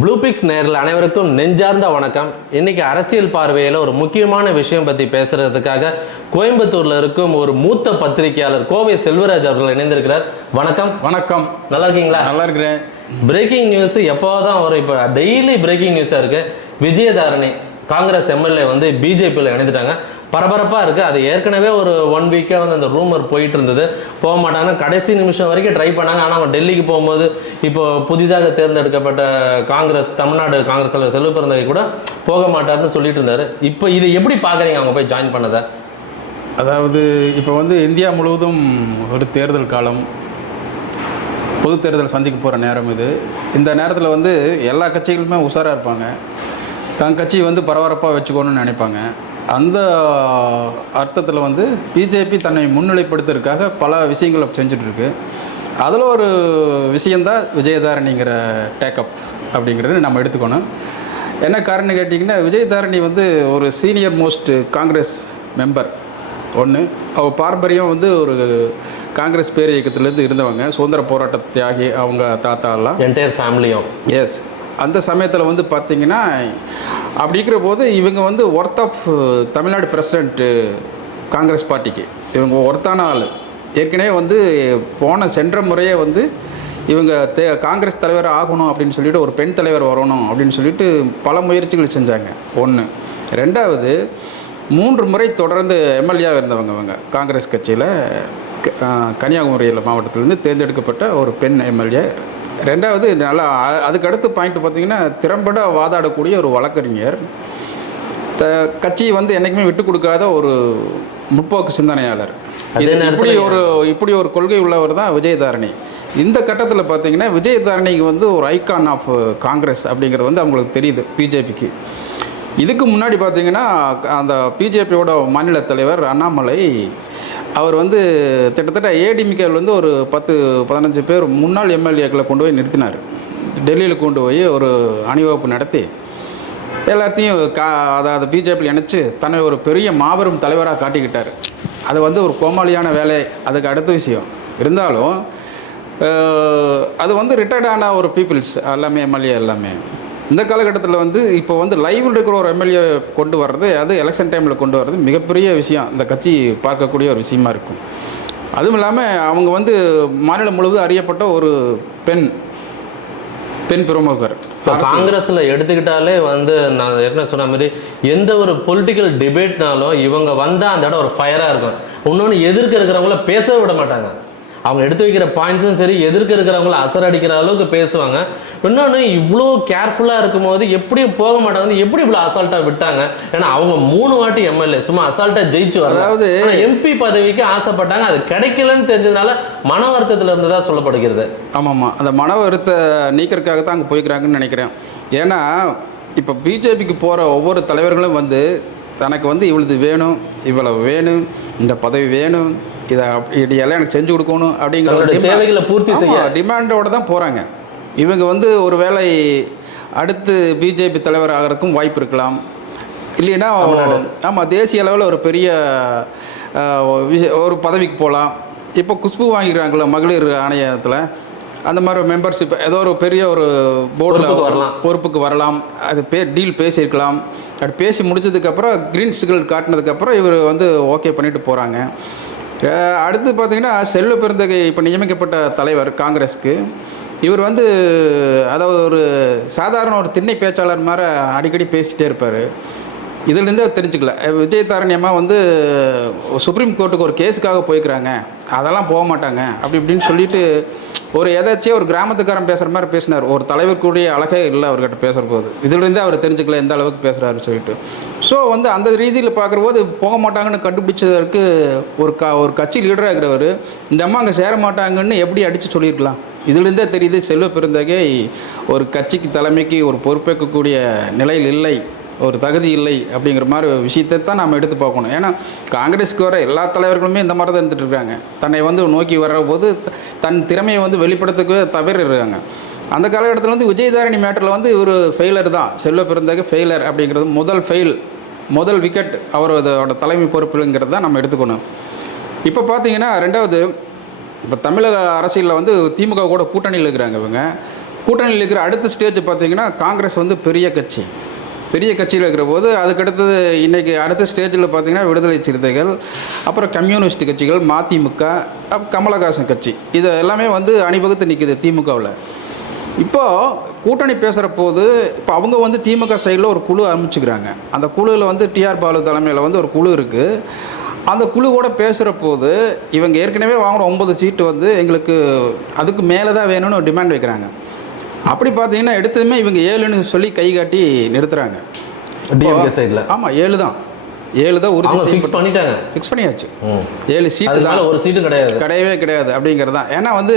ப்ளூபிக்ஸ் நேரில் அனைவருக்கும் நெஞ்சார்ந்த வணக்கம். இன்னைக்கு அரசியல் பார்வையில் ஒரு முக்கியமான விஷயம் பற்றி பேசுறதுக்காக கோயம்புத்தூர்ல இருக்கும் ஒரு மூத்த பத்திரிகையாளர் கோவை செல்வராஜ் அவர்கள் இணைந்திருக்கிறார். வணக்கம். வணக்கம். நல்லா இருக்கீங்களா? நல்லா இருக்கிறேன் பிரேக்கிங் நியூஸ் எப்போ தான் வரும்? இப்போ டெய்லி பிரேக்கிங் நியூஸாக இருக்கு. விஜயதாரணி காங்கிரஸ் எம்எல்ஏ வந்து பிஜேபியில் இணைந்துட்டாங்க. பரபரப்பாக இருக்குது அது ஏற்கனவே ஒரு ஒன் வீக்காக வந்து அந்த ரூமர் போயிட்டு இருந்தது. போக மாட்டாங்க கடைசி நிமிஷம் வரைக்கும் ட்ரை பண்ணாங்க. ஆனால் அவங்க டெல்லிக்கு போகும்போது இப்போ புதிதாக தேர்ந்தெடுக்கப்பட்ட காங்கிரஸ் தமிழ்நாடு காங்கிரஸ் தலைவர் செல்வ பிறந்தகை கூட போக மாட்டார்னு சொல்லிட்டு இருந்தார். இப்போ இதை எப்படி பார்க்குறீங்க? அவங்க போய் ஜாயின் பண்ணதை? அதாவது இப்போ வந்து இந்தியா முழுவதும் ஒரு தேர்தல் காலம் பொது தேர்தல் சந்திக்க போகிற நேரம் இது. இந்த நேரத்தில் வந்து எல்லா கட்சிகளுமே உஷாராக இருப்பாங்க. தன் கட்சி வந்து பரபரப்பாக வச்சுக்கணும்னு நினைப்பாங்க. அந்த அர்த்தத்தில் வந்து பிஜேபி தன்னை முன்னிலைப்படுத்துறதுக்காக பல விஷயங்களை செஞ்சுட்டு இருக்கு அதில் ஒரு விஷயந்தான் விஜயதாரணிங்கிற டேக்கப் அப்படிங்கிறது நம்ம எடுத்துக்கணும். என்ன காரணம் கேட்டிங்கன்னா விஜயதாரணி வந்து ஒரு சீனியர் மோஸ்ட் காங்கிரஸ் மெம்பர் ஒன்று அவ பாரம்பரியம் வந்து ஒரு காங்கிரஸ் பேர் இயக்கத்திலேருந்து இருந்தவங்க. சுதந்திர போராட்ட தியாகி அவங்க தாத்தாலாம். என்டையர் ஃபேமிலியும் எஸ் அந்த சமயத்தில் வந்து பார்த்தீங்கன்னா அப்படி இருக்கிற போது இவங்க வந்து worth of Tamil Nadu president Congress பார்ட்டிக்கு. இவங்க ஒர்த்தான ஆள். ஏற்கனவே வந்து போன சென்ற முறையே வந்து இவங்க தே காங்கிரஸ் தலைவர் ஆகணும் அப்படின்னு சொல்லிட்டு ஒரு பெண் தலைவர் வரணும் அப்படின்னு சொல்லிட்டு பல முயற்சிகள் செஞ்சாங்க. ஒன்று ரெண்டாவது மூன்று முறை தொடர்ந்து எம்எல்ஏவாக இருந்தவங்க அவங்க காங்கிரஸ் கட்சியில் கன்னியாகுமரியில் மாவட்டத்திலேருந்து தேர்ந்தெடுக்கப்பட்ட ஒரு பெண் எம்எல்ஏ ரெண்டாவது நல்லா அ- அதுக்கு அடுத்த பாயிண்ட் பார்த்தீங்கன்னா திறம்பட வாதாடக்கூடிய ஒரு வழக்கறிஞர். த கட்சி வந்து என்றைக்குமே விட்டு கொடுக்காத ஒரு முற்போக்கு சிந்தனையாளர். இப்படி ஒரு இப்படி ஒரு கொள்கை உள்ளவர் தான் விஜயதாரணி. இந்த கட்டத்தில் பார்த்தீங்கன்னா விஜயதாரணிக்கு வந்து ஒரு ஐகான் ஆஃப் காங்கிரஸ் அப்படிங்கிறது வந்து அவங்களுக்கு தெரியுது பிஜேபிக்கு. இதுக்கு முன்னாடி பார்த்தீங்கன்னா அந்த பிஜேபியோட மாநில தலைவர் அண்ணாமலை அவர் வந்து கிட்டத்தட்ட ஏடிமிகேல் வந்து ஒரு பத்து பதினஞ்சு பேர் முன்னாள் எம்எல்ஏக்களை கொண்டு போய் நிறுத்தினார். டெல்லியில் கொண்டு போய் ஒரு அணிவகுப்பு நடத்தி எல்லாத்தையும் கா அதாவது பிஜேபியில் இணைச்சி தன்னை ஒரு பெரிய மாபெரும் தலைவராக காட்டிக்கிட்டார். அது வந்து ஒரு கோமாளியான வேலை அதுக்கு அடுத்த விஷயம். இருந்தாலும் அது வந்து ரிட்டையர்டான ஒரு பீப்புள்ஸ் எல்லாமே எம்எல்ஏ எல்லாமே. இந்த காலகட்டத்தில் வந்து இப்போ வந்து லைவில் இருக்கிற ஒரு எம்எல்ஏ கொண்டு வர்றது அது எலெக்ஷன் டைமில் கொண்டு வர்றது மிகப்பெரிய விஷயம். இந்த கட்சி பார்க்கக்கூடிய ஒரு விஷயமா இருக்கும். அதுவும் இல்லாமல் அவங்க வந்து மாநிலம் முழுவதும் அறியப்பட்ட ஒரு பெண் பெண் பிரமுகர் காங்கிரஸ்ல எடுத்துக்கிட்டாலே வந்து நான் ஏற்கனவே சொன்ன மாதிரி எந்த ஒரு பொலிட்டிக்கல் டிபேட்னாலும் இவங்க வந்தா அந்த இடம் ஒரு ஃபயரா இருக்கும். இன்னொன்று எதிர்க்க இருக்கிறவங்கள பேசவே விட மாட்டாங்க. அவங்க எடுத்து வைக்கிற பாயிண்ட்ஸும் சரி எதிர்க்க இருக்கிறவங்கள அசர் அடிக்கிற அளவுக்கு பேசுவாங்க. இன்னொன்று இவ்வளோ கேர்ஃபுல்லாக இருக்கும்போது எப்படி போக மாட்டாங்க எப்படி இவ்வளோ அசால்ட்டாக விட்டாங்க? ஏன்னா அவங்க மூணு வாட்டி எம்எல்ஏ சும்மா அசால்ட்டாக ஜெயிச்சு அதாவது- எம்பி பதவிக்கு ஆசைப்பட்டாங்க அது கிடைக்கலன்னு தெரிஞ்சதுனால மன வருத்தத்தில் இருந்ததா சொல்லப்படுகிறது. ஆமாம்மா. அந்த மன வருத்த நீக்கிறதுக்காக தான் அங்கே போய்க்கிறாங்கன்னு நினைக்கிறேன். ஏன்னா இப்போ பிஜேபிக்கு போகிற ஒவ்வொரு தலைவர்களும் வந்து தனக்கு வந்து இவ்வளவு வேணும் இவ்வளவு வேணும் இந்த பதவி வேணும் இதை இது எல்லாம் எனக்கு செஞ்சு கொடுக்கணும் அப்படிங்கிற ஒரு தேவைகளை பூர்த்தி செய்ய. டிமாண்டோட தான் போகிறாங்க இவங்க வந்து ஒரு வேளை அடுத்து பிஜேபி தலைவர் ஆகிறதுக்கும் வாய்ப்பு இருக்கலாம். இல்லைன்னா ஆமாம் தேசிய அளவில் ஒரு பெரிய ஒரு பதவிக்கு போகலாம் இப்போ குஷ்பு வாங்கிக்கிறாங்களோ மகளிர் ஆணையத்தில். அந்த மாதிரி மெம்பர்ஷிப் ஏதோ ஒரு பெரிய ஒரு போர்டில் பொறுப்புக்கு வரலாம். பொறுப்புக்கு வரலாம். அது பே டீல் பேசியிருக்கலாம். அது பேசி முடிச்சதுக்கப்புறம் க்ரீன் சிக்னல் காட்டினதுக்கப்புறம் இவர் வந்து ஓகே பண்ணிட்டு போகிறாங்க அடுத்து பார்த்தீங்கன்னா செல்வ பெருந்தகை இப்போ நியமிக்கப்பட்ட தலைவர் காங்கிரஸ்க்கு. இவர் வந்து அதாவது ஒரு சாதாரண ஒரு திண்ணை பேச்சாளர் மாதிரி அடிக்கடி பேசிகிட்டே இருப்பார். இதுலேருந்தே தெரிஞ்சுக்கல. விஜய் தாரண்யமாக வந்து சுப்ரீம் கோர்ட்டுக்கு ஒரு கேஸுக்காக போய்க்கிறாங்க. அதெல்லாம் போக மாட்டாங்க. அப்படி இப்படின்னு சொல்லிட்டு ஒரு எதாச்சும் ஒரு கிராமத்துக்காரன் பேசுகிற மாதிரி பேசினார். ஒரு தலைவர் கூடிய அழகே இல்லை அவர்கிட்ட பேசுகிற போது இதுலேருந்தே அவர் தெரிஞ்சுக்கல எந்த அளவுக்கு பேசுகிறாரு சொல்லிட்டு. ஸோ வந்து அந்த ரீதியில் பார்க்குறபோது போக மாட்டாங்கன்னு கண்டுபிடிச்சதற்கு ஒரு க ஒரு கட்சி லீடராக இருக்கிறவர் இந்த அம்மா அங்கே சேர மாட்டாங்கன்னு எப்படி அடித்து சொல்லியிருக்கலாம்? இதுலேருந்தே தெரியுது செல்வ பெருந்தகை ஒரு கட்சிக்கு தலைமைக்கு ஒரு பொறுப்பேற்கக்கூடிய நிலையில் இல்லை. ஒரு தகுதி இல்லை அப்படிங்கிற மாதிரி ஒரு விஷயத்தை தான் நம்ம எடுத்து பார்க்கணும். ஏன்னா காங்கிரஸ்க்கு வர எல்லா தலைவர்களுமே இந்த மாதிரி தான் இருந்துட்டு இருக்காங்க. தன்னை வந்து நோக்கி வர்ற போது தன் திறமையை வந்து வெளிப்படுத்தவே தவறிடுறாங்க. அந்த காலகட்டத்தில் வந்து விஜயதாரணி மேட்டரில் வந்து இவர் ஃபெயிலர் தான். செல்வ பெருந்தகை ஃபெயிலர் அப்படிங்கிறது முதல் ஃபெயில் முதல் விக்கெட் அவரோட தலைமை பொறுப்புங்கிறது தான் நம்ம எடுத்துக்கணும். இப்போ பார்த்தீங்கன்னா ரெண்டாவது இப்போ தமிழக அரசியலில் வந்து திமுக கூட கூட்டணியில் இருக்கிறாங்க இவங்க. கூட்டணியில் இருக்கிற அடுத்த ஸ்டேஜ் பார்த்தீங்கன்னா காங்கிரஸ் வந்து பெரிய கட்சி. பெரிய கட்சியில் இருக்கிற போது அதுக்கடுத்தது இன்றைக்கி அடுத்த ஸ்டேஜில் பார்த்திங்கன்னா விடுதலை சிறுத்தைகள் அப்புறம் கம்யூனிஸ்ட் கட்சிகள் மதிமுக கமலஹாசன் கட்சி. இது எல்லாமே வந்து அணிவகுத்து நிற்கிது திமுகவில். இப்போது கூட்டணி பேசுகிற போது இப்போ அவங்க வந்து திமுக சைடில் ஒரு குழு அமைச்சுக்கிறாங்க. அந்த குழுவில் வந்து டிஆர் பாலு தலைமையில் வந்து ஒரு குழு இருக்குது அந்த குழுவோட பேசுகிற போது இவங்க ஏற்கனவே வாங்கின ஒம்பது சீட்டு வந்து எங்களுக்கு அதுக்கு மேலே தான் வேணும்னு டிமாண்ட் வைக்கிறாங்க. அப்படி பார்த்தீங்கன்னா எடுத்ததுமே இவங்க ஏழுன்னு சொல்லி கை காட்டி நிறுத்துறாங்க. டிஎம்கே சைடில் ஆமாம் ஏழு தான். ஏழு தான் உறுதி ஃபிக்ஸ் பண்ணிட்டாங்க. ஃபிக்ஸ் பண்ணியாச்சு. ஏழு சீட்டு தான். ஒரு சீட்டும் கிடையாது. கிடையவே கிடையாது அப்படிங்கிறது தான். ஏன்னா வந்து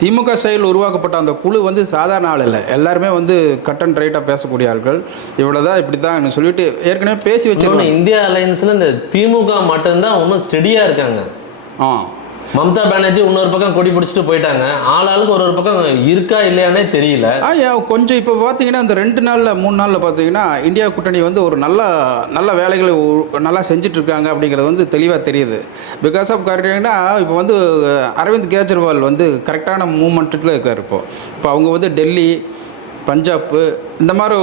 திமுக சைடில் உருவாக்கப்பட்ட அந்த குழு வந்து சாதாரண ஆள் இல்லை. எல்லாருமே வந்து கட் அண்ட் ரைட்டாக பேசக்கூடியார்கள் இவ்வளோதான் இப்படி தான் சொல்லிட்டு ஏற்கனவே பேசி வச்சிருக்கோம் இந்தியா அலையன்ஸ்ல இந்த திமுக மட்டும்தான் இன்னும் ஸ்டெடியா இருக்காங்க. ஆ. மம்தா பானர்ஜி இன்னொரு பக்கம் கொடி பிடிச்சிட்டு போயிட்டாங்க. ஆளாளுக்கு ஒரு ஒரு பக்கம் இருக்கா இல்லையானே தெரியல. ஆ கொஞ்சம் இப்போ பார்த்தீங்கன்னா இந்த ரெண்டு நாளில் மூணு நாளில் பார்த்தீங்கன்னா இந்தியா கூட்டணி வந்து ஒரு நல்ல நல்ல வேலைகளை நல்லா செஞ்சுட்டு இருக்காங்க அப்படிங்கிறது வந்து தெளிவாக தெரியுது. பிகாஸ் ஆஃப் கரெக்டாக இப்போ வந்து அரவிந்த் கெஜ்ரிவால் வந்து கரெக்டான மூமெண்ட்டில் இருக்கார் இப்போ. இப்போ அவங்க வந்து டெல்லி பஞ்சாப் இந்த மாதிரி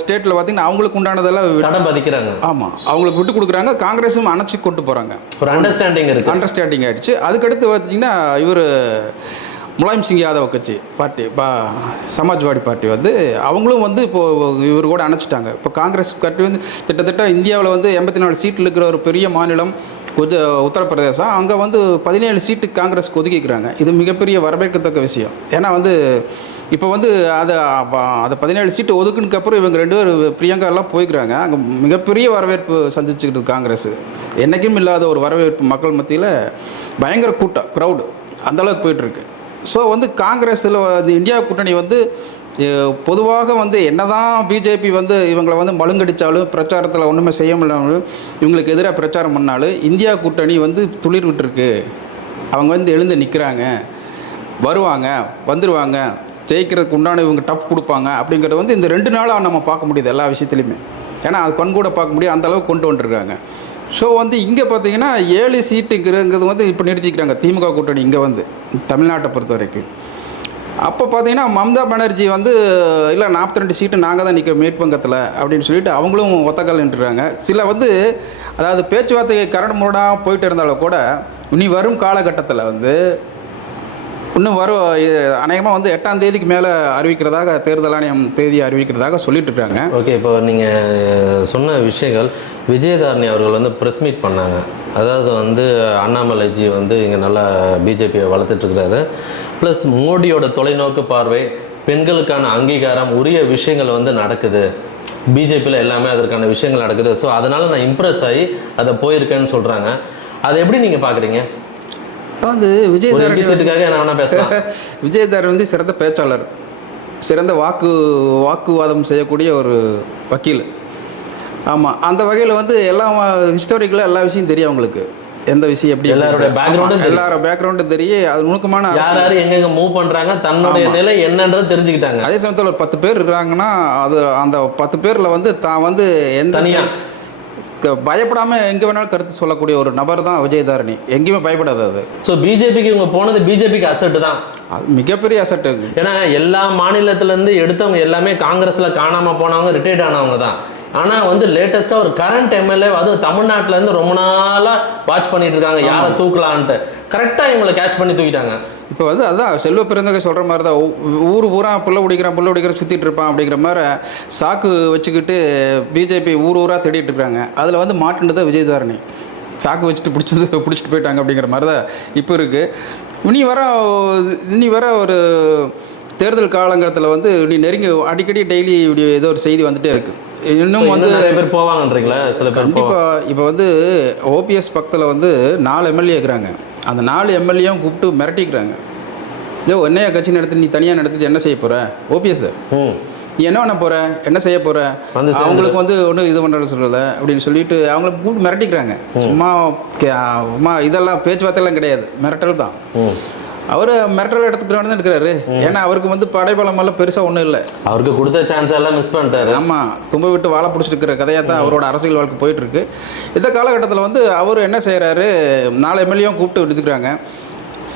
ஸ்டேட்டில் பார்த்தீங்கன்னா அவங்களுக்கு உண்டானதெல்லாம் தடம் பதிக்கிறாங்க. ஆமாம் அவங்களுக்கு விட்டு கொடுக்குறாங்க. காங்கிரஸும் அணைச்சி கொண்டு போகிறாங்க ஒரு அண்டர்ஸ்டாண்டிங் இருக்கு. அண்டர்ஸ்டாண்டிங் ஆயிடுச்சு. அதுக்கடுத்து பார்த்தீங்கன்னா இவர் முலாயம் சிங் யாதவ் கட்சி பார்ட்டி பா சமாஜ்வாடி பார்ட்டி வந்து அவங்களும் வந்து இப்போது இவர் கூட அணைச்சிட்டாங்க. இப்போ காங்கிரஸ் கட்சி வந்து கிட்டத்தட்ட இந்தியாவில் வந்து எண்பத்தி நாலு சீட்டில் இருக்கிற ஒரு பெரிய மாநிலம் குஜ உத்தரப்பிரதேசம். அங்கே வந்து பதினேழு சீட்டு காங்கிரஸ்க்கு ஒதுக்கிக்கிறாங்க. இது மிகப்பெரிய வரவேற்கத்தக்க விஷயம். ஏன்னா வந்து இப்போ வந்து அதை அதை பதினேழு சீட்டு ஒதுக்குனதுக்கு அப்புறம் இவங்க ரெண்டு பேரும் பிரியங்கா எல்லாம் போய்க்கிறாங்க. அங்கே மிகப்பெரிய வரவேற்பு சந்திச்சுக்கிட்டு காங்கிரஸ். என்றைக்கும் இல்லாத ஒரு வரவேற்பு மக்கள் மத்தியில் பயங்கர கூட்டம் க்ரௌடு அந்தளவுக்கு போயிட்டுருக்கு. ஸோ வந்து காங்கிரஸில் வந்து இந்தியா கூட்டணி வந்து பொதுவாக வந்து என்னதான் பிஜேபி வந்து இவங்களை வந்து மழுங்கடித்தாலும் பிரச்சாரத்தில் ஒன்றுமே செய்ய முடியாமலும் இவங்களுக்கு எதிராக பிரச்சாரம் பண்ணாலும் இந்தியா கூட்டணி வந்து துளிர் விட்டுருக்கு. அவங்க வந்து எழுந்து நிற்கிறாங்க வருவாங்க வந்துடுவாங்க ஜெயிக்கிறதுக்கு உண்டான இவங்க டஃப் கொடுப்பாங்க அப்படிங்கிறது வந்து இந்த ரெண்டு நாளாக நம்ம பார்க்க முடியுது எல்லா விஷயத்துலையுமே. ஏன்னா அது கண்கூட பார்க்க முடியும் அந்தளவுக்கு கொண்டு வந்துருக்காங்க. ஸோ வந்து இங்கே பார்த்தீங்கன்னா ஏழு சீட்டுங்கிறது வந்து இப்போ நிறுத்திக்கிறாங்க. திமுக கூட்டணி இங்கே வந்து தமிழ்நாட்டை பொறுத்த வரைக்கும் அப்போ பார்த்தீங்கன்னா மம்தா பானர்ஜி வந்து இல்லை நாற்பத்தி ரெண்டு சீட்டு நாங்கள் தான் நிற்கிறோம் மேற்பங்கத்தில் அப்படின்னு சொல்லிட்டு அவங்களும் ஒத்தக்கால் நின்றுறாங்க. சில வந்து அதாவது பேச்சுவார்த்தை கரடு முரடாக போயிட்டு இருந்தாலும் கூட இனி வரும் காலகட்டத்தில் வந்து இன்னும் வரும் அநேகமாக வந்து எட்டாம் தேதிக்கு மேலே அறிவிக்கிறதாக தேர்தல் ஆணையம் தேதி அறிவிக்கிறதாக சொல்லிட்டு இருக்காங்க. ஓகே இப்போ நீங்கள் சொன்ன விஷயங்கள் விஜயதாரணி அவர்கள் வந்து ப்ரெஸ் மீட் பண்ணாங்க. அதாவது வந்து அண்ணாமலைஜி வந்து இங்கே நல்லா பிஜேபியை வளர்த்துட்ருக்கிறாரு ப்ளஸ் மோடியோட தொலைநோக்கு பார்வை பெண்களுக்கான அங்கீகாரம் உரிய விஷயங்கள் வந்து நடக்குது. பிஜேபியில் எல்லாமே அதற்கான விஷயங்கள் நடக்குது. ஸோ அதனால் நான் இம்ப்ரெஸ் ஆகி அதை போயிருக்கேன்னு சொல்கிறாங்க அதை எப்படி நீங்கள் பார்க்குறீங்க வந்து எம்பி சீட்டுக்காக என்ன வேணால் பேசலாம். விஜயதாரணி வந்து சிறந்த பேச்சாளர். சிறந்த வாக்கு வாக்குவாதம் செய்யக்கூடிய ஒரு வக்கீல். ஆமாம் அந்த வகையில் வந்து எல்லாம் ஹிஸ்டாரிக்கலாக எல்லா விஷயம் தெரியும் அவங்களுக்கு. எந்த விஷயம் எப்படி எல்லாரோட தெரியும். எல்லாரோட பேக்ரவுண்டும் தெரியும். அது நுணுக்கமான யார் யார் எங்கெங்க மூவ் பண்ணுறாங்க தன்னுடைய நிலை என்னன்றது தெரிஞ்சுக்கிட்டாங்க. அதே சமயத்தில் ஒரு பத்து பேர் இருக்காங்கன்னா அது அந்த பத்து பேரில் வந்து தான் வந்து எந்த தனியா. க- பயப்படாம எங்கே வேணாலும் கருத்து சொல்லக்கூடிய ஒரு நபர் தான் விஜயதாரணி எங்கேயுமே பயப்படாது அது. ஸோ பிஜேபிக்கு இவங்க போனது பிஜேபிக்கு அசட்டு தான். மிகப்பெரிய அசட்டு ஏன்னா எல்லா மாநிலத்துல இருந்து எடுத்தவங்க எல்லாமே காங்கிரஸ்ல காணாம போனவங்க ரிட்டையர்ட் ஆனவங்க தான். ஆனா வந்து லேட்டஸ்டா ஒரு கரண்ட் எம்எல்ஏ அதுவும் தமிழ்நாட்டுல இருந்து ரொம்ப நாளா வாட்ச் பண்ணிட்டு இருக்காங்க. யாரை தூக்கலான்ட்டு. கரெக்டா இவங்களை கேட்ச் பண்ணி தூக்கிட்டாங்க. இப்போ வந்து அதான் செல்வ பிறந்தக சொல்கிற மாதிரி தான் ஊர் பூரா புள்ள பிடிக்கிறான் புள்ள பிடிக்கிறான் சுற்றிட்டு இருப்பான் அப்படிங்கிற மாதிரி சாக்கு வச்சுக்கிட்டு பிஜேபி ஊர் ஊராக தேடிட்டு இருக்காங்க. அதில் வந்து மாட்டுனது விஜயதாரணி. சாக்கு வச்சுட்டு பிடிச்சது பிடிச்சிட்டு போயிட்டாங்க அப்படிங்கிற மாதிரி தான் இப்போ இருக்குது இனி வர இனி வர ஒரு தேர்தல் காலங்கட்டத்தில் வந்து நீ நெருங்கி அடிக்கடி டெய்லி இப்படி ஏதோ ஒரு செய்தி வந்துட்டே இருக்குது இன்னும் வந்து நிறைய பேர் போவாங்கன்றீங்களா? சில பேர் போவாங்க கண்டிப்பாக இப்போ வந்து ஓபிஎஸ் பக்கத்தில் வந்து நாலு எம்எல்ஏ இருக்கிறாங்க. அந்த நாலு எம்எல்ஏவும் கூப்பிட்டு மிரட்டிக்கிறாங்க. ஏ என்னையா கட்சி நடத்தி நீ தனியாக நடத்திட்டு என்ன செய்ய போகிற ஓபிஎஸ். ம். நீ என்ன பண்ண போகிற என்ன செய்ய போகிற. அவங்களுக்கு வந்து ஒன்றும் இது பண்ணுறது சொல்லலை அப்படின்னு சொல்லிட்டு அவங்கள கூப்பிட்டு மிரட்டிக்கிறாங்க. சும்மா சும்மா இதெல்லாம் பேச்சுவார்த்தைலாம் கிடையாது. மிரட்டல் தான். அவர் மிரட்டல் எடுத்துக்கிட்டு தான் இருக்கிறாரு ஏன்னா அவருக்கு வந்து படைபலம் எல்லாம் பெருசாக ஒன்றும் இல்லை. அவருக்கு கொடுத்த சான்ஸ் எல்லாம் மிஸ் பண்ணிட்டாரு. ஆமாம் தும்ப விட்டு வாழை பிடிச்சிட்டு இருக்கிற கதையாக தான் அவரோட அரசியல் வாழ்க்கை போயிட்டு இருக்கு. இந்த காலகட்டத்தில் வந்து அவர் என்ன செய்கிறாரு நாலு எம்எல்ஏவும் கூப்பிட்டு எடுத்துக்கிறாங்க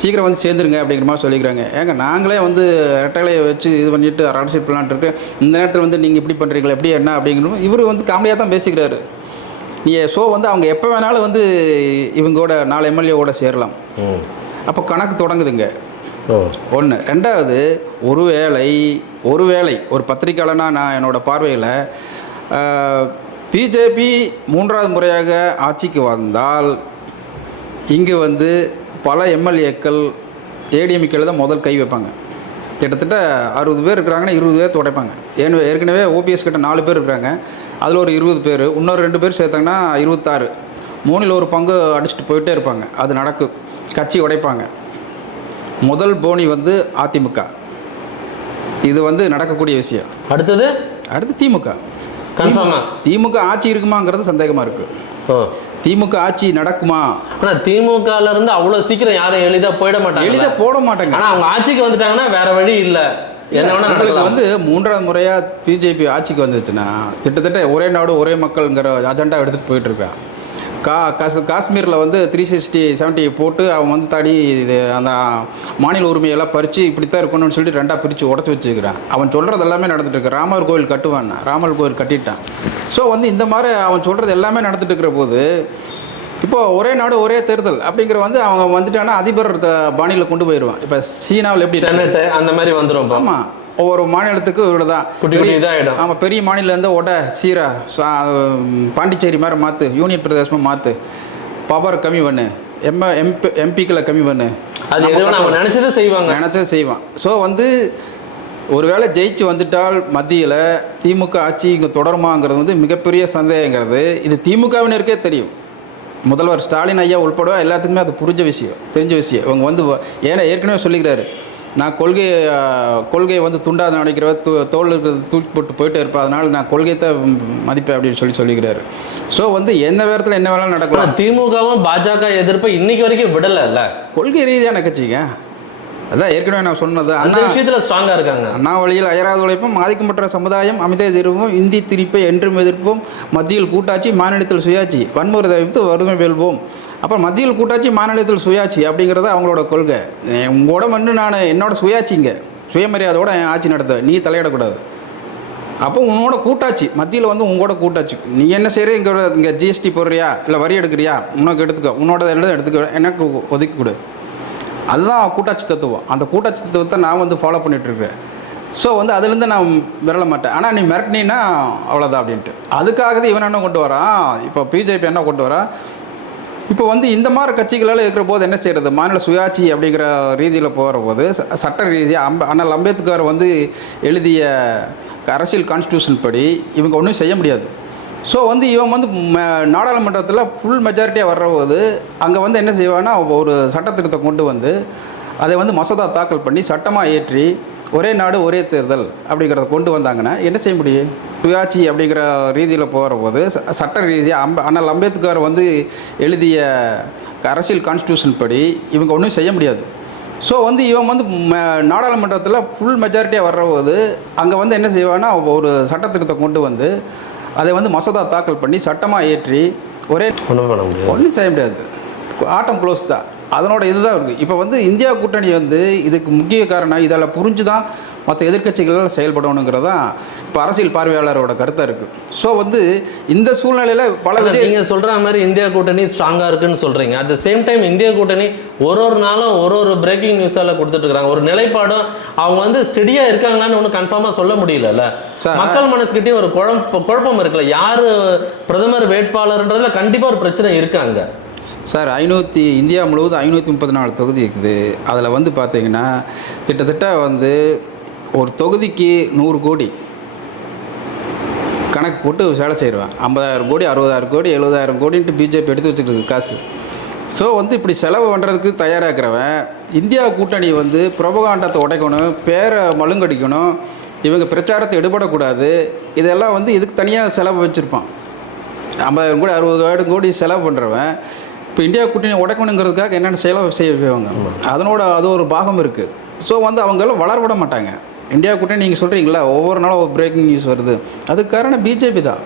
சீக்கிரம் வந்து சேர்ந்துருங்க அப்படிங்கிற மாதிரி சொல்லிக்கிறாங்க. ஏங்க நாங்களே வந்து ரெட்டைலையை வச்சு இது பண்ணிட்டு அரசியல் பிளான் இருக்கு. இந்த நேரத்தில் வந்து நீங்கள் இப்படி பண்ணுறீங்களா எப்படி என்ன அப்படிங்கிறோம் இவர் வந்து காமெடியாக தான் பேசிக்கிறாரு. நீ ஸோ வந்து அவங்க எப்போ வேணாலும் வந்து இவங்களோட நாலு எம்எல்ஏவோட சேரலாம். அப்போ கணக்கு தொடங்குதுங்க. ஒன்று ரெண்டாவது ஒருவேளை ஒருவேளை ஒரு பத்திரிக்கையாளனா நான் என்னோட பார்வையில் பிஜேபி மூன்றாவது முறையாக ஆட்சிக்கு வந்தால் இங்கு வந்து பல எம்எல்ஏக்கள் ஏடிஎம்கேல தான் முதல் கை வைப்பாங்க. கிட்டத்தட்ட அறுபது பேர் இருக்கிறாங்கன்னா இருபது பேர் துடைப்பாங்க. ஏன் ஏற்கனவே ஓபிஎஸ் கிட்ட நாலு பேர் இருக்கிறாங்க. அதில் ஒரு இருபது பேர் இன்னொரு ரெண்டு பேர் சேர்த்தாங்கன்னா இருபத்தாறு. மூணில் ஒரு பங்கு அடிச்சுட்டு போயிட்டே இருப்பாங்க. அது நடக்கும் கட்சி உடைப்பாங்க. முதல் போனி வந்து அதிமுக. இது வந்து நடக்கக்கூடிய விஷயம். அடுத்தது? அடுத்து திமுக. திமுக ஆட்சி இருக்குமாங்கிறது சந்தேகமாக இருக்குது ஓ. திமுக ஆட்சி நடக்குமா? ஆனா திமுகல இருந்து அவ்வளவு சீக்கிரம் யாரும் எளிதா போயிட மாட்டாங்க எளிதாக போட மாட்டாங்க. ஆனா அவங்க ஆட்சிக்கு வந்துட்டாங்கன்னா வேற வழி இல்ல. உங்களுக்கு வந்து மூன்றாவது முறையாக பிஜேபி ஆட்சிக்கு வந்துச்சுன்னா கிட்டத்தட்ட ஒரே நாடு ஒரே மக்கள்ங்கிற அஜெண்டா எடுத்துகிட்டு போயிட்டு இருக்கான் கா காஸ் காஷ்மீரில் வந்து த்ரீ சிக்ஸ்டி செவன்ட்டி போட்டு அவன் வந்து தடி இது அந்த மாநில உரிமையெல்லாம் பறித்து இப்படித்தான் இருக்கணும்னு சொல்லிட்டு ரெண்டாக பிரித்து உடச்சி வச்சுக்கிறான். அவன் சொல்கிறது எல்லாமே நடந்துட்டு இருக்கு. ராமர் கோவில் கட்டுவான் ராமர் கோவில் கட்டிட்டான். ஸோ வந்து இந்த மாதிரி அவன் சொல்கிறது எல்லாமே நடந்துட்டு இருக்கிற போது இப்போ ஒரே நாடு ஒரே தேர்தல் அப்படிங்கிற வந்து அவங்க வந்துட்டானா அதிபர் பாணியில் கொண்டு போயிடுவான். இப்போ சீனாவில் எப்படி அந்த மாதிரி வந்துரும் இப்போ. ஆமாம் ஒவ்வொரு மாநிலத்துக்கும் இவ்வளோ தான். இதாயிடும். ஆமாம் பெரிய மாநிலம் இருந்தால் ஒட சீரா பாண்டிச்சேரி மாதிரி மாற்று யூனியன் பிரதேசமாக மாற்று பவர் கம்மி பண்ணு. எம் எம்பி எம்பிக்களை கம்மி பண்ணு. அது அவங்க நினைச்சதை செய்வாங்க. நினச்சதை செய்வான். ஸோ வந்து ஒருவேளை ஜெயிச்சு வந்துட்டால் மத்தியில் திமுக ஆட்சி இங்கே தொடருமாங்கிறது வந்து மிகப்பெரிய சந்தேகங்கிறது. இது திமுகவினருக்கே தெரியும். முதல்வர் ஸ்டாலின் ஐயா உள்பட எல்லாத்துக்குமே அது புரிஞ்ச விஷயம் தெரிஞ்ச விஷயம். இவங்க வந்து ஏன்னா ஏற்கனவே சொல்லிக்கிறாரு. நான் கொள்கை கொள்கையை வந்து துண்டாத நினைக்கிறவ தூ தோல் இருக்கிறது தூக்கி போட்டு போயிட்டே இருப்பேன். அதனால் நான் கொள்கையை தான் மதிப்பேன் அப்படின்னு சொல்லி சொல்லிக்கிறாரு. ஸோ வந்து எந்த நேரத்தில் என்ன வேணாலும் நடக்கலாம். திமுகவும் பாஜக எதிர்ப்பை இன்னைக்கு வரைக்கும் விடல கொள்கை ரீதியான கட்சிங்க. அதான் ஏற்கனவே நான் சொன்னது அந்த அண்ணா விஷயத்துல ஸ்ட்ராங்கா இருக்காங்க. அண்ணா வழியில் அயராது உழைப்பும் ஆதிக்கமற்ற சமுதாயம் அமைதியை திரும்பும் இந்தி திரிப்பை என்றும் எதிர்ப்போம். மத்தியில் கூட்டாட்சி மாநிலத்தில் சுயாட்சி வன்முறை தவிர்த்து வறுமை வெல்வோம். அப்புறம் மத்தியில் கூட்டாட்சி மாநிலத்தில் சுயாட்சி அப்படிங்கிறது அவங்களோட கொள்கை. உங்களோட மண்ணு நான் என்னோட சுயாட்சிங்க. சுயமரியாதையோட ஆட்சி நடத்த நீ தலையிடக்கூடாது. அப்போ உன்னோட கூட்டாட்சி மத்தியில் வந்து உங்களோட கூட்டாட்சி. நீ என்ன செய்கிற இங்கே இங்கே ஜிஎஸ்டி போடுறியா? இல்லை வரி எடுக்கிறியா? உனக்கு எடுத்துக்க. உன்னோட எல்லாம் எடுத்துக்க. எனக்கு ஒதுக்கி கொடு. அதுதான் கூட்டாட்சி தத்துவம். அந்த கூட்டாட்சி தத்துவத்தை நான் வந்து ஃபாலோ பண்ணிகிட்ருக்கிறேன் ஸோ வந்து அதுலேருந்து நான் விரல மாட்டேன். ஆனால் நீ மிரட்டினீன்னா அவ்வளோதான் அப்படின்ட்டு. அதுக்காக இவன் என்ன கொண்டு வரான்? இப்போ பிஜேபி என்ன கொண்டு வரான்? இப்போ வந்து இந்த மாதிரி கட்சிகளால் இருக்கிற போது என்ன செய்கிறது மாநில சுயாட்சி அப்படிங்கிற ரீதியில் போகிற போது ச- சட்ட ரீதியாக அம்ப அண்ணல் அம்பேத்கர் வந்து எழுதிய அரசியல் கான்ஸ்டியூஷன் படி இவங்க ஒன்றும் செய்ய முடியாது. ஸோ வந்து இவன் வந்து ம- நாடாளுமன்றத்தில் ஃபுல் மெஜாரிட்டியாக வர்றபோது அங்கே வந்து என்ன செய்வான்னா ஒரு சட்டத்திட்டத்தை கொண்டு வந்து அதை வந்து மசோதா தாக்கல் பண்ணி சட்டமாக ஏற்றி ஒரே நாடு ஒரே தேர்தல் அப்படிங்கிறத கொண்டு வந்தாங்கன்னா என்ன செய்ய முடியும்? சுயாட்சி அப்படிங்கிற ரீதியில் போகிற போது ச- சட்ட ரீதியாக அம்ப அண்ணல் அம்பேத்கர் வந்து எழுதிய அரசியல் கான்ஸ்டியூஷன் படி இவங்க ஒன்றும் செய்ய முடியாது. ஸோ வந்து இவன் வந்து ம- நாடாளுமன்றத்தில் ஃபுல் மெஜாரிட்டியாக வர்றபோது அங்கே வந்து என்ன செய்வான்னா ஒரு சட்டத்திட்டத்தை கொண்டு வந்து அதை வந்து மசோதா தாக்கல் பண்ணி சட்டமாக ஏற்றி ஒரே ஒன்றும் பண்ண முடியாது. ஒன்றும் செய்ய முடியாது. ஆட்டம் க்ளோஸ் தான். அதனோட இதுதான் இருக்குது இப்போ வந்து இந்தியா கூட்டணி வந்து இதுக்கு முக்கிய காரணம் இதில் புரிஞ்சு தான் மற்ற எதிர்க்கட்சிகள் செயல்படணுங்கிறது தான் இப்போ அரசியல் பார்வையாளரோட கருத்தாக இருக்குது ஸோ வந்து இந்த சூழ்நிலையில் பல விஜய் நீங்க சொல்ற மாதிரி இந்தியா கூட்டணி ஸ்ட்ராங்கா இருக்குன்னு சொல்றீங்க. At the same time India கூட்டணி ஒரு ஒரு நாளும் ஒரு ஒரு பிரேக்கிங் நியூஸால கொடுத்துட்டு இருக்காங்க. ஒரு நிலைப்பாடும் அவங்க வந்து ஸ்டெடியா இருக்காங்களான்னு ஒன்றும் கன்ஃபார்மா சொல்ல முடியலல்ல. சார். மக்கள் மனசுக்கிட்டே ஒரு குழப்ப குழப்பம் இருக்குல்ல. யாரு பிரதமர் வேட்பாளர்ன்றதுல கண்டிப்பா ஒரு பிரச்சனை இருக்காங்க. சார் ஐநூற்றி இந்தியா முழுவதும் ஐநூற்றி முப்பத்தி நாலு தொகுதி இருக்குது. அதில் வந்து பார்த்தீங்கன்னா கிட்டத்தட்ட வந்து ஒரு தொகுதிக்கு நூறு கோடி கணக்கு போட்டு வேலை செய்கிறேன் ஐம்பதாயிரம் கோடி அறுபதாயிரம் கோடி எழுபதாயிரம் கோடின்ட்டு பிஜேபி எடுத்து வச்சுக்கிறது காசு. ஸோ வந்து இப்படி செலவு பண்ணுறதுக்கு தயாராக இருக்கிறவன் இந்தியா கூட்டணி வந்து புரபகாண்டத்தை உடைக்கணும் பேரை மழுங்கடிக்கணும் இவங்க பிரச்சாரத்தை எடுபடக்கூடாது இதெல்லாம் வந்து இதுக்கு தனியாக செலவு வச்சுருப்பான். ஐம்பதாயிரம் கோடி அறுபதாயிரம் கோடி செலவு பண்ணுறவன் இப்போ இந்தியா கூட்டணி உடைக்கணுங்கிறதுக்காக என்னென்ன செய்ய செய்வாங்க. அதனோட அது ஒரு பாகம் இருக்குது ஸோ வந்து அவங்கெல்லாம் வளர விட மாட்டாங்க. இந்தியா கூட்டணி நீங்கள் சொல்கிறீங்களா ஒவ்வொரு நாளும் ஒரு பிரேக்கிங் நியூஸ் வருது. அதுக்கு காரணம் பிஜேபி தான்.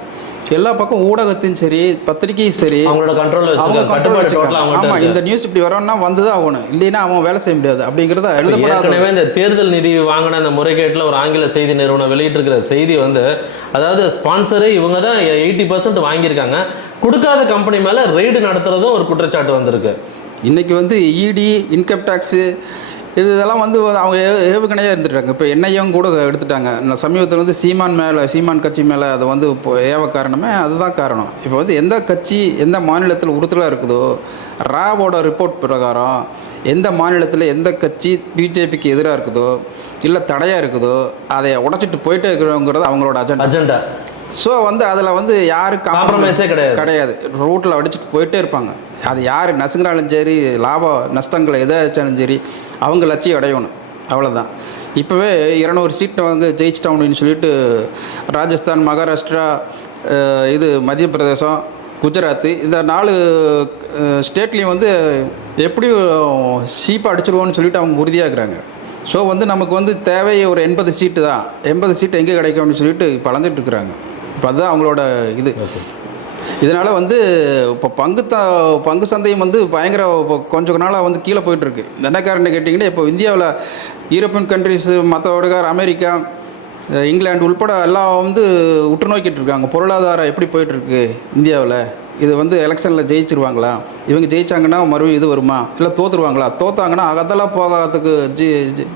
எல்லா பக்கம் ஊடகத்தையும் சரி பத்திரிக்கையும் சரி அவங்களோட கண்ட்ரோல்ல அவங்க வச்சிருக்காங்க. அவங்கள்ட்ட ஆமா. இந்த நியூஸ் இப்படி வரணும்னா வந்துதான் ஆகணும். இல்லைன்னா அவன் வேலை செய்ய முடியாது. அப்படிங்கிறத எழுதப்படாத ஏற்கனவே இந்த தேர்தல் நிதி வாங்கின அந்த முறைகேட்டில் ஒரு ஆங்கில செய்தி நிறுவனம் வெளியிட்டிருக்கிற செய்தி வந்து அதாவது ஸ்பான்சரே இவங்க தான் எயிட்டி பர்சன்ட் வாங்கியிருக்காங்க. கொடுக்காத கம்பெனி மேல ரெய்டு நடத்துறதும் ஒரு குற்றச்சாட்டு வந்திருக்கு. இன்னைக்கு வந்து இடி இன்கம் டேக்ஸு இது இதெல்லாம் வந்து அவங்க ஏவுகணையாக இருந்துட்டாங்க. இப்போ என்ஐயும் கூட எடுத்துட்டாங்க. நான் சமீபத்தில் வந்து சீமான் மேலே சீமான் கட்சி மேலே அதை வந்து இப்போ ஏவ காரணமே அதுதான் காரணம். இப்போ வந்து எந்த கட்சி எந்த மாநிலத்தில் உறுத்தலாக இருக்குதோ ராவோட ரிப்போர்ட் பிரகாரம் எந்த மாநிலத்தில் எந்த கட்சி பிஜேபிக்கு எதிராக இருக்குதோ இல்லை தடையாக இருக்குதோ அதை உடைச்சிட்டு போயிட்டே இருக்கிறோங்கிறது அவங்களோட அஜெண்டா அஜெண்டா ஸோ வந்து அதில் வந்து யாரு காம்ப்ரமைஸே கிடையாது. கிடையாது. ரூட்டில் அடிச்சுட்டு போயிட்டே இருப்பாங்க. அது யார் நசுங்கினாலும் சரி லாபம் நஷ்டங்களை எதை வச்சாலும் சரி அவங்க லட்சியம் அடையணும். அவ்வளோதான் இப்போவே இரநூறு சீட்டை வந்து அப்படின்னு சொல்லிட்டு ராஜஸ்தான் மகாராஷ்டிரா இது மத்திய பிரதேசம் குஜராத் இந்த நாலு ஸ்டேட்லேயும் வந்து எப்படியும் சீப்பாக அடிச்சிருவோன்னு சொல்லிட்டு அவங்க உறுதியாக இருக்கிறாங்க ஸோ வந்து நமக்கு வந்து தேவை ஒரு எண்பது சீட்டு தான். எண்பது சீட்டு எங்கே கிடைக்கும்னு சொல்லிட்டு இப்போ இருக்கிறாங்க. இப்போ அதுதான் அவங்களோட இது. இதனால் வந்து இப்போ பங்கு த பங்கு சந்தையும் வந்து பயங்கர இப்போ கொஞ்ச நாளாக வந்து கீழே போயிட்டுருக்கு. என்ன காரணம் கேட்டிங்கன்னா இப்போ இந்தியாவில் யூரோப்பியன் கண்ட்ரிஸு மற்றவடுகார் அமெரிக்கா இங்கிலாந்து உள்பட எல்லாம் வந்து உற்று நோக்கிட்டு இருக்காங்க. பொருளாதாரம் எப்படி போயிட்டுருக்கு இந்தியாவில்? இது வந்து எலெக்ஷனில் ஜெயிச்சிருவாங்களா? இவங்க ஜெயிச்சாங்கன்னா மறுபடியும் இது வருமா? இல்லை தோத்துருவாங்களா? தோத்தாங்கன்னா அதெல்லாம் போகாததுக்கு ஜி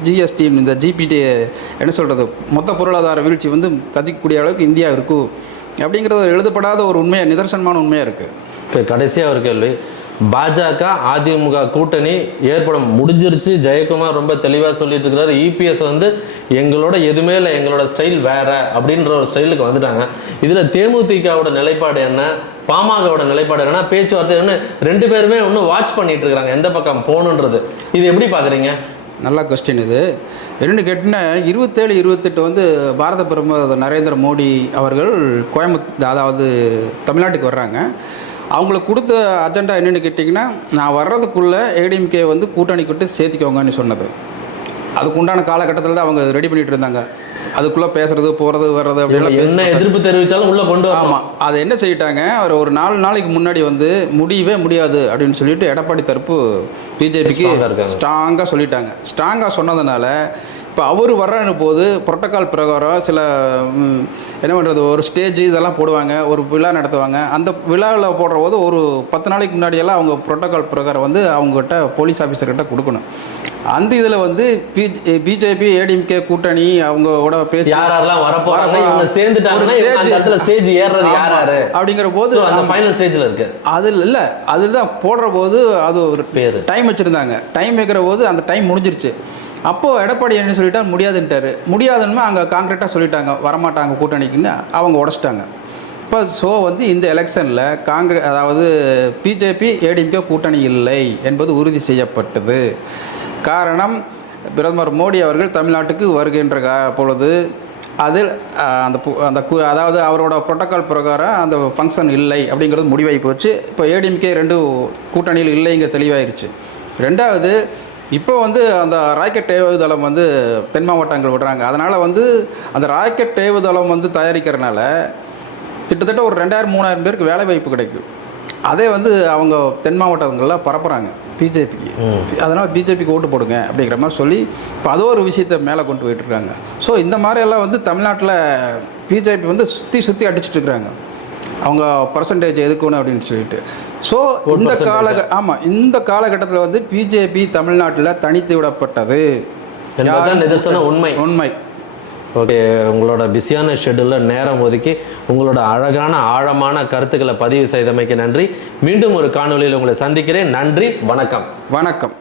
ஜிஎஸ்டி இந்த ஜிபிடி என்ன சொல்கிறது மொத்த பொருளாதார வீழ்ச்சி வந்து ததிக்கக்கூடிய அளவுக்கு இந்தியா இருக்கும். அப்படிங்கிறது ஒரு எழுதப்படாத ஒரு உண்மையாக நிதர்சனமான உண்மையாக இருக்குது கடைசியாக ஒரு கேள்வி. பாஜக அதிமுக கூட்டணி ஏற்படும் முடிஞ்சிருச்சு. ஜெயக்குமார் ரொம்ப தெளிவாக சொல்லிட்டு இருக்கிறாரு. இபிஎஸ் வந்து எங்களோட எதுவுமே இல்லை எங்களோட ஸ்டைல் வேற அப்படின்ற ஒரு ஸ்டைலுக்கு வந்துட்டாங்க. இதில் தேமுதிகவோட நிலைப்பாடு என்ன? பாமகவோட நிலைப்பாடு என்ன பேச்சுவார்த்தை ரெண்டு பேருமே இன்னும் வாட்ச் பண்ணிட்டு இருக்காங்க எந்த பக்கம் போகணுன்றது. இது எப்படி பார்க்குறீங்க நல்ல கொஸ்டின் இது. என்னென்னு கேட்டிங்கன்னா இருபத்தேழு இருபத்தெட்டு வந்து பாரத பிரதமர் நரேந்திர மோடி அவர்கள் கோயம்புத்தூர் அதாவது தமிழ்நாட்டுக்கு வர்றாங்க. அவங்களுக்கு கொடுத்த அஜெண்டா என்னென்னு கேட்டிங்கன்னா நான் வர்றதுக்குள்ளே ஏடிஎம்கே வந்து கூட்டணி விட்டு சேர்த்திக்கோங்கன்னு சொன்னது. அதுக்கு உண்டான காலகட்டத்தில் தான் அவங்க ரெடி பண்ணிகிட்டு இருந்தாங்க. அதுக்குள்ளே பேசுறது போகிறது வர்றது அப்படிலாம் என்ன எதிர்ப்பு தெரிவிச்சாலும் உள்ள கொண்டு ஆமாம் அதை என்ன செய்யிட்டாங்க ஒரு ஒரு நாலு நாளைக்கு முன்னாடி வந்து முடியவே முடியாது அப்படின்னு சொல்லிட்டு எடப்பாடி தரப்பு பிஜேபிக்கு. ஸ்ட்ராங்காக சொல்லிட்டாங்க. ஸ்ட்ராங்காக சொன்னதுனால இப்போ அவர் வர்றன்னு போது புரோட்டோகால் பிரகாரம் சில என்ன பண்ணுறது ஒரு ஸ்டேஜ் இதெல்லாம் போடுவாங்க ஒரு விழா நடத்துவாங்க. அந்த விழாவில் போடுற போது ஒரு பத்து நாளைக்கு முன்னாடியெல்லாம் அவங்க புரோட்டோகால் பிரகாரம் வந்து அவங்ககிட்ட போலீஸ் ஆஃபீஸர்கிட்ட கொடுக்கணும். அந்த இதில் வந்து பிஜேபி ஏடிஎம்கே கூட்டணி அவங்களோட பேச்சு யார் யாரெல்லாம் வரப்போறாங்க stage- இடத்துல ஸ்டேஜ் ஏறுறது யார் யாரு? அப்படிங்கிற போது அந்த ஃபைனல் ஸ்டேஜ்ல இருக்கு. அதில் இல்லை. அதுதான் போடுற போது அது ஒரு பேரு. டைம் வச்சுருந்தாங்க. டைம் வைக்கிற போது அந்த டைம் முடிஞ்சிருச்சு. அப்போது எடப்பாடி என்ன சொல்லிட்டா முடியாதுன்ட்டாரு. முடியாதுன்னு அங்கே காங்கிரீட்டாக சொல்லிட்டாங்க. வரமாட்டாங்க கூட்டணிக்குன்னு அவங்க உடச்சிட்டாங்க. இப்போ ஸோ வந்து இந்த எலெக்ஷனில் காங்கிரஸ் அதாவது பிஜேபி ஏடிஎம்கே கூட்டணி இல்லை என்பது உறுதி செய்யப்பட்டது. காரணம் பிரதமர் மோடி அவர்கள் தமிழ்நாட்டுக்கு வருகின்ற கா பொழுது அதில் அந்த பு- அந்த அதாவது அவரோட புரோட்டோக்கால் பிரகாரம் அந்த ஃபங்க்ஷன் இல்லை அப்படிங்கிறது முடிவாகி போச்சு. இப்போ ஏடிஎம்கே ரெண்டு கூட்டணியில் இல்லைங்க தெளிவாயிருச்சு. ரெண்டாவது இப்போ வந்து அந்த ராக்கெட் ஏவுதளம் வந்து தென் மாவட்டங்கள் விடுறாங்க. அதனால் வந்து அந்த ராக்கெட் ஏவுதளம் வந்து தயாரிக்கிறனால கிட்டத்தட்ட ஒரு ரெண்டாயிரம் மூணாயிரம் பேருக்கு வேலை வாய்ப்பு கிடைக்கும் அதே வந்து அவங்க தென் மாவட்டங்களில் பரப்புகிறாங்க பிஜேபிக்கு. அதனால் பிஜேபிக்கு ஓட்டு போடுங்க அப்படிங்கிற மாதிரி சொல்லி இப்போ அதோ ஒரு விஷயத்தை மேலே கொண்டு போயிட்டு இருக்காங்க. ஸோ இந்த மாதிரியெல்லாம் வந்து தமிழ்நாட்டில் பிஜேபி வந்து சுற்றி சுற்றி அடிச்சிட்டு இருக்கிறாங்க. அவங்க பர்சன்டேஜ் எதுக்கணும் அப்படின்னு சொல்லிட்டு. ஸோ இந்த. கால ஆமாம் இந்த காலகட்டத்தில் வந்து பிஜேபி தமிழ்நாட்டில் தனித்து விடப்பட்டது. நிதர்சன உண்மை. உண்மை. ஓகே உங்களோட பிஸியான ஷெட்யூலில் நேரம் ஒதுக்கி உங்களோட அழகான ஆழமான கருத்துக்களை பதிவு செய்தமைக்கு நன்றி. மீண்டும் ஒரு காணொளியில் உங்களை சந்திக்கிறேன். நன்றி வணக்கம். வணக்கம்.